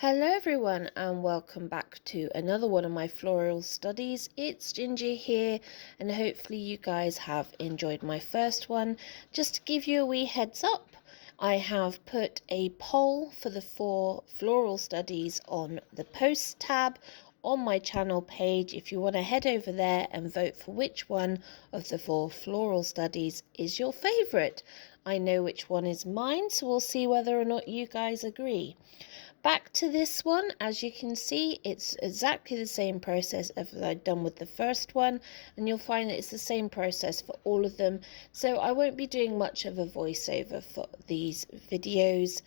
Hello everyone and welcome back to another one of my floral studies. It's Ginger here and hopefully you guys have enjoyed my first one. Just to give you a wee heads up, I have put a poll for the 4 floral studies on the posts tab on my channel page. If you want to head over there and vote for which one of the 4 floral studies is your favourite. I know which one is mine, so we'll see whether or not you guys agree. Back to this one, as you can see, it's exactly the same process as I've done with the first one, and you'll find that it's the same process for all of them. So I won't be doing much of a voiceover for these videos,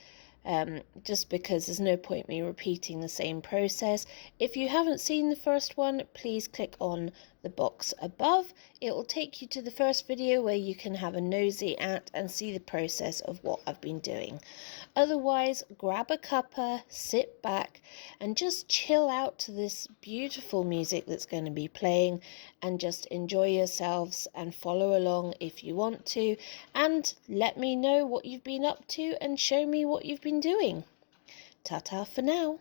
just because there's no point me repeating the same process. If you haven't seen the first one, please click on the box above. It will take you to the first video where you can have a nosy at and see the process of what I've been doing. Otherwise, grab a cuppa, sit back and just chill out to this beautiful music that's going to be playing and just enjoy yourselves and follow along if you want to, and let me know what you've been up to and show me what you've been doing. Ta-ta for now.